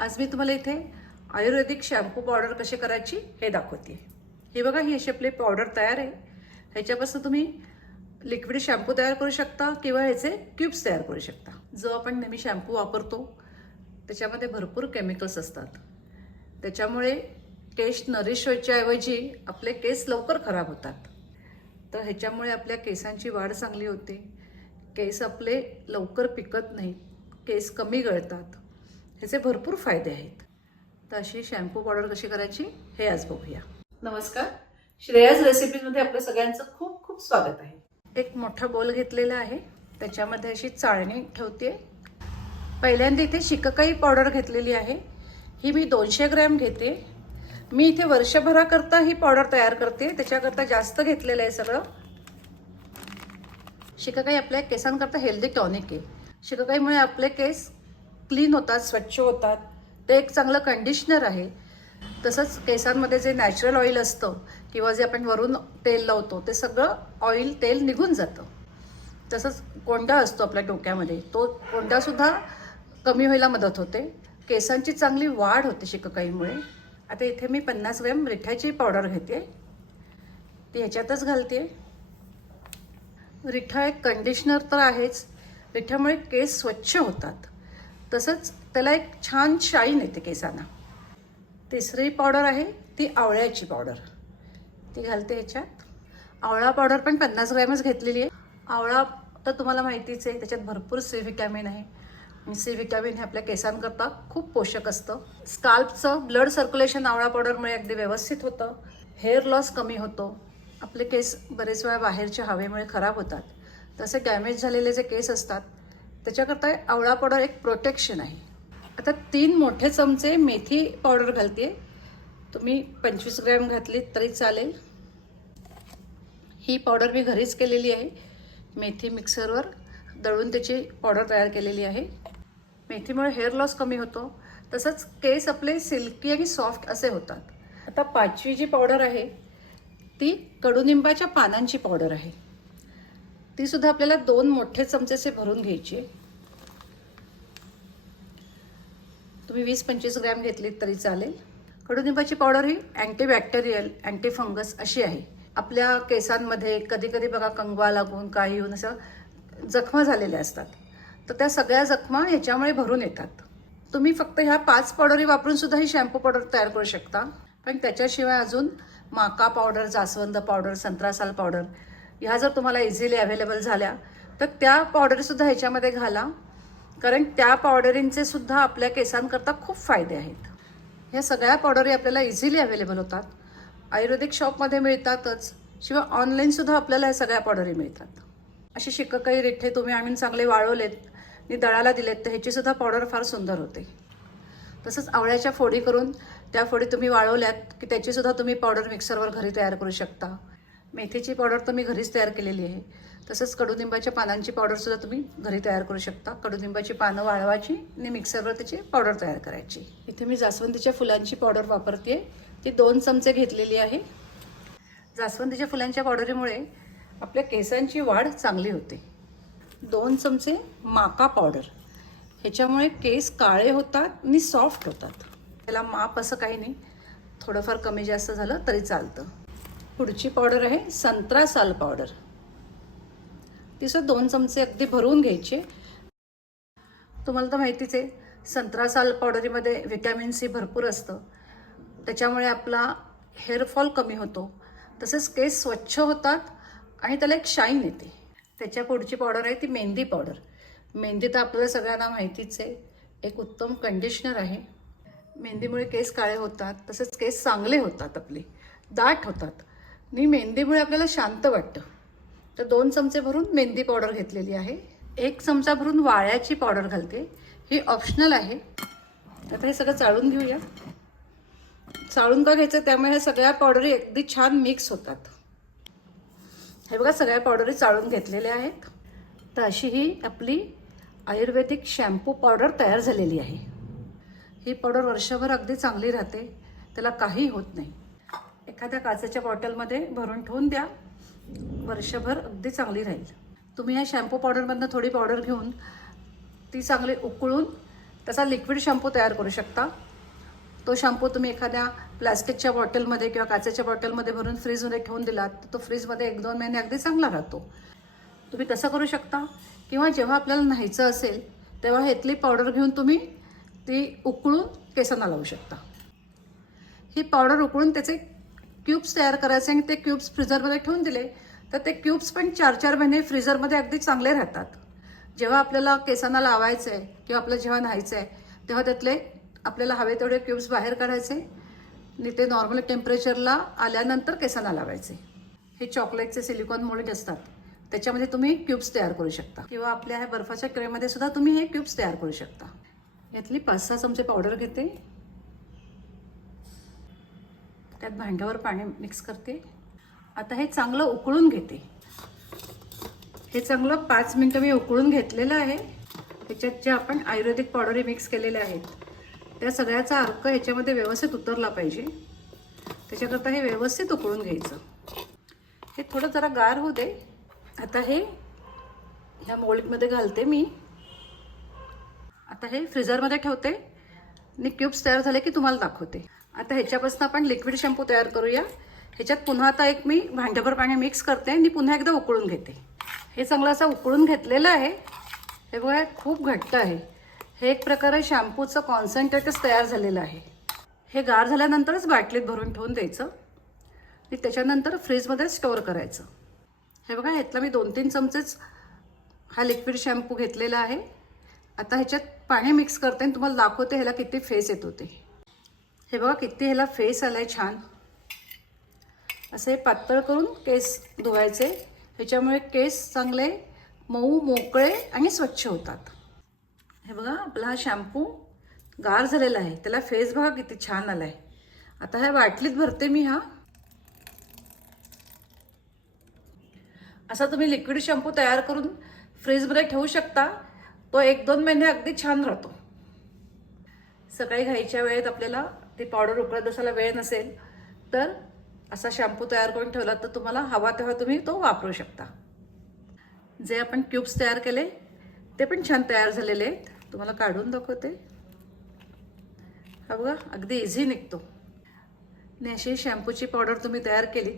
आज मी तुम्हाला इथे आयुर्वेदिक शॅम्पू पावडर कशी करायची हे दाखवते हे बघा ही अशी आपली पावडर तयार आहे. ह्याच्यापासून तुम्ही लिक्विड शॅम्पू तयार करू शकता किंवा ह्याचे क्यूब्स तयार करू शकता. जो आपण नेहमी शॅम्पू वापरतो त्याच्यामध्ये भरपूर केमिकल्स असतात. त्याच्यामुळे केस नरिश व्हायच्याऐवजी आपले केस लवकर खराब होतात. तर ह्याच्यामुळे आपल्या केसांची वाढ चांगली होते. केस आपले लवकर पिकत नाहीत. केस कमी गळतात. ह्याचे भरपूर फायदे आहेत. तर अशी शॅम्पू पावडर कशी करायची हे आज बघूया. नमस्कार. श्रेयाज रेसिपीजमध्ये आपल्या सगळ्यांचं खूप खूप स्वागत आहे. एक मोठा बोल घेतलेला आहे. त्याच्यामध्ये अशी चाळणी ठेवते. पहिल्यांदा इथे शिककाई पावडर घेतलेली आहे. ही मी दोनशे ग्रॅम घेते. मी इथे वर्षभराकरता ही पावडर तयार करते. त्याच्याकरता जास्त घेतलेलं आहे सगळं. शिकाकाई आपल्या केसांकरता हेल्दी टॉनिक आहे. शिकाकाईमुळे आपले केस क्लीन होतात स्वच्छ होतात. ते एक चांगलं कंडिशनर आहे. तसंच केसांमध्ये जे नॅचरल ऑइल असतं किंवा जे आपण वरून तेल लावतो ते सगळं ऑइल तेल निघून जातं. तसंच कोंडा असतो आपल्या डोक्यामध्ये. तो कोंडासुद्धा कमी व्हायला मदत होते. केसांची चांगली वाढ होते शिककाईमुळे. आता इथे मी पन्नास ग्रॅम रिठ्याची पावडर घेते. ती ह्याच्यातच घालते. रिठा एक कंडिशनर तर आहेच. रिठ्यामुळे केस स्वच्छ होतात. तसंच त्याला एक छान शाईन येते केसांना. तिसरी पावडर आहे ती आवळ्याची पावडर. ती घालते ह्याच्यात आवळा पावडर पण पन्नास ग्रॅमच घेतलेली आहे. आवळा तर तुम्हाला माहितीच आहे त्याच्यात भरपूर सी व्हिटॅमिन आहे. सी व्हिटॅमिन हे आपल्या केसांकरता खूप पोषक असतं. स्काल्पचं ब्लड सर्क्युलेशन आवळा पावडरमुळे अगदी व्यवस्थित होतं. हेअर लॉस कमी होतो. आपले केस बरेच वेळा बाहेरच्या हवेमुळे खराब होतात. तसे डॅमेज झालेले जे केस असतात त्याच्याकरता आवळा पावडर एक प्रोटेक्शन आहे. आता तीन मोठे चमचे मेथी पावडर घालते तुम्ही पंचवीस ग्रॅम घातली तरी चालेल. ही पावडर मी घरीच केलेली आहे. मेथी मिक्सरवर दळून त्याची पावडर तयार केलेली आहे. मेथीमुळे हेअर लॉस कमी होतो. तसंच केस आपले सिल्की आणि सॉफ्ट असे होतात. आता पाचवी जी पावडर आहे ती कडुनिंबाच्या पानांची पावडर आहे. ती सुद्धा आपल्याला दोन मोठे चमचेसे भरून घ्यायचे. तुम्ही वीस पंचवीस ग्रॅम घेतलीत तरी चालेल. कडुनिंबाची पावडर ही अँटीबॅक्टेरियल अँटी फंगस अशी आहे. आपल्या केसांमध्ये कधी कधी बघा कंगवा लागून काही येऊन असं जखमा झालेल्या असतात. तर त्या सगळ्या जखमा ह्याच्यामुळे भरून येतात. तुम्ही फक्त ह्या पाच पावडरी वापरून सुद्धा ही शॅम्पू पावडर तयार करू शकता. पण त्याच्याशिवाय अजून माका पावडर जास्वंद पावडर संत्रासाल पावडर ह्या जर तुम्हाला इझिली अवेलेबल झाल्या तर त्या पावडरसुद्धा ह्याच्यामध्ये घाला. कारण त्या पावडरींचे सुद्धा आपल्या केसांकरता खूप फायदे आहेत. ह्या सगळ्या पावडरी आपल्याला इझिली अवेलेबल होतात. आयुर्वेदिक शॉपमध्ये मिळतातच शिवाय ऑनलाईनसुद्धा आपल्याला ह्या सगळ्या पावडरी मिळतात. असे अशी काही रिठ्ठे तुम्ही आणून चांगले वाळवलेत आणि दळाला दिलेत तर ह्याचीसुद्धा पावडर फार सुंदर होते. तसंच आवळ्याच्या फोडी करून त्या फोडी तुम्ही वाळवल्यात की त्याचीसुद्धा तुम्ही पावडर मिक्सरवर घरी तयार करू शकता. मेथीची पावडर तर मी घरीच तयार केलेली आहे. तसंच कडुनिंबाच्या पानांची पावडरसुद्धा तुम्ही घरी तयार करू शकता. कडुनिंबाची पानं वाळवायची आणि मिक्सरवर त्याची पावडर तयार करायची. इथे मी जास्वंदीच्या फुलांची पावडर वापरते. ती दोन चमचे घेतलेली आहे. जास्वंदीच्या फुलांच्या पावडरीमुळे आपल्या केसांची वाढ चांगली होते. दोन चमचे माका पावडर. ह्याच्यामुळे केस काळे होतात आणि सॉफ्ट होतात. त्याला माप असं काही नाही. थोडंफार कमी जास्त झालं तरी चालतं. पुढची पावडर आहे संत्रा साल पावडर ती दोन चमचे अगदी भरून घ्यायचे. तुम्हाला तर माहितीच आहे संत्रा साल पावडरीमध्ये व्हिटॅमिन सी भरपूर असतं. त्याच्यामुळे आपला हेअरफॉल कमी होतो. तसेच केस स्वच्छ होतात आणि त्याला एक शाईन येते. त्याच्या पुढची पावडर आहे ती मेहंदी पावडर मेहंदी तर आपल्याला सगळ्यांना माहितीच आहे एक उत्तम कंडिशनर आहे. मेहंदीमुळे केस काळे होतात तसेच केस चांगले होतात आपले दाट होतात. आणि मेहंदीमुळे आपल्याला शांत वाटतं. तर दोन चमचे भरून मेहंदी पावडर घेतलेली आहे. एक चमचा भरून वाळ्याची पावडर घालते. ही ऑप्शनल आहे. आता हे सगळं चाळून घेऊया. चाळून का घ्यायचं? त्यामुळे ह्या सगळ्या पावडरी अगदी छान मिक्स होतात. हे बघा सगळ्या पावडरी चाळून घेतलेल्या आहेत. तर अशी ही आपली आयुर्वेदिक शॅम्पू पावडर तयार झालेली आहे. ही पावडर वर्षभर अगदी चांगली राहते. त्याला काही होत नाही. एखाद्या काचेच्या बॉटलमध्ये भरून ठेवून द्या. वर्षभर अगदी चांगली राहील. तुम्ही या शॅम्पू पावडरमधनं थोडी पावडर घेऊन ती चांगली उकळून त्याचा लिक्विड शॅम्पू तयार करू शकता. तो शॅम्पू तुम्ही एखाद्या प्लॅस्टिकच्या बॉटलमध्ये किंवा काचेच्या बॉटलमध्ये भरून फ्रीजमध्ये ठेवून दिलात तर तो फ्रीजमध्ये एक दोन महिने अगदी चांगला राहतो. तुम्ही तसं करू शकता? किंवा जेव्हा आपल्याला न्यायचं असेल तेव्हा हेतली पावडर घेऊन तुम्ही ती उकळून केसांना लावू शकता. ही पावडर उकळून त्याचे क्यूब्स तयार करायचे आणि ते क्यूब्स फ्रीझरमध्ये ठेवून दिले तर ते क्यूब्स पण चार चार महिने फ्रीझरमध्ये अगदी चांगले राहतात. जेव्हा आपल्याला केसांना लावायचं आहे किंवा आपलं जेव्हा न्हायचं आहे तेव्हा त्यातले आपल्याला हवे तेवढे क्यूब्स बाहेर काढायचे आणि ते नॉर्मल टेम्परेचरला आल्यानंतर केसांना लावायचे. हे चॉकलेटचे सिलिकॉन मोल्ड असतात. त्याच्यामध्ये तुम्ही क्यूब्स तयार करू शकता. किंवा आपल्या ह्या बर्फाच्या क्रेमध्ये सुद्धा तुम्ही हे क्यूब्स तयार करू शकता. यातली पाच सहा चमचे पावडर घेते. त्यात भांड्यावर पाणी मिक्स करते. आता हे चांगलं उकळून घेते. हे चांगलं पाच मिनटं मी उकळून घेतलेलं आहे. त्याच्यात ज्या आपण आयुर्वेदिक पावडरी मिक्स केलेल्या आहेत त्या सगळ्याचा अर्क ह्याच्यामध्ये व्यवस्थित उतरला पाहिजे. त्याच्याकरता हे व्यवस्थित उकळून घ्यायचं. हे थोडं जरा गार होऊ दे. आता हे ह्या मोल्डमध्ये घालते मी. आता हे फ्रीझरमध्ये ठेवते. आणि क्यूब्स तयार झाले की तुम्हाला दाखवते. आता ह्याच्यापासून आपण लिक्विड शॅम्पू तयार करूया. ह्याच्यात पुन्हा आता एक मी भांड्याभर पाणी मिक्स करते आणि पुन्हा एकदा उकळून घेते. हे चांगलं असं उकळून घेतलेलं आहे. हे बघा खूप घट्ट आहे. हे एक प्रकारे शॅम्पूचं कॉन्सन्ट्रेटच तयार झालेलं आहे. हे गार झाल्यानंतरच बाटलीत भरून ठेवून द्यायचं. आणि त्याच्यानंतर फ्रीजमध्ये स्टोअर करायचं. हे बघा ह्यातला मी दोन तीन चमचेच हा लिक्विड शॅम्पू घेतलेला आहे. आता ह्याच्यात पाणी मिक्स करते आणि तुम्हाला दाखवते ह्याला किती फेस येत होते. हे बघा किती ह्याला फेस आलाय छान. असे पातळ करून केस धुवायचे. ह्याच्यामुळे केस चांगले मऊ मोकळे आणि स्वच्छ होतात. हे बघा आपला हा शॅम्पू गार झालेला आहे. त्याला फेस बघा किती छान आलाय. आता ह्या बाटलीत भरते मी हा. असा तुम्ही लिक्विड शॅम्पू तयार करून फ्रीजमध्ये ठेवू शकता. तो एक दोन महिने अगदी छान राहतो. सकाळी घाईच्या वेळेत आपल्याला ती पावडर उकळत बसायला वेळ नसेल तर असा शॅम्पू तयार करून ठेवला तर तुम्हाला हवा तेव्हा तुम्ही तो वापरू शकता. जे आपण क्यूब्स तयार केले ते पण छान तयार झालेले आहेत. तुम्हाला काढून दाखवते. हा बघा अगदी इझी निघतो. आणि अशी शॅम्पूची पावडर तुम्ही तयार केली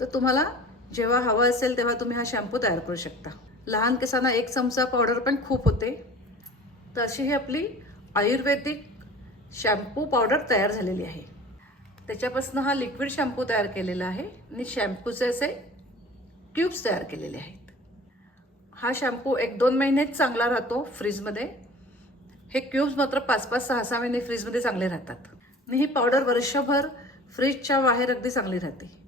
तर तुम्हाला जेव्हा हवं असेल तेव्हा तुम्ही हा शॅम्पू तयार करू शकता. लहान केसांना एक चमचा पावडर पण खूप होते. तर अशी ही आपली आयुर्वेदिक शॅम्पू पावडर तयार झालेली आहे. त्याच्यापासून हा लिक्विड शॅम्पू तयार केलेला आहे आणि शॅम्पूचे असे ट्यूब्स तयार केलेले आहेत. हा शॅम्पू एक दोन महिनेच चांगला राहतो फ्रीजमध्ये. हे क्यूब्स मात्र पाच पाच सहा सहा महिने फ्रीजमध्ये चांगले राहतात. आणि ही पावडर वर्षभर फ्रीजच्या बाहेर अगदी चांगली राहते.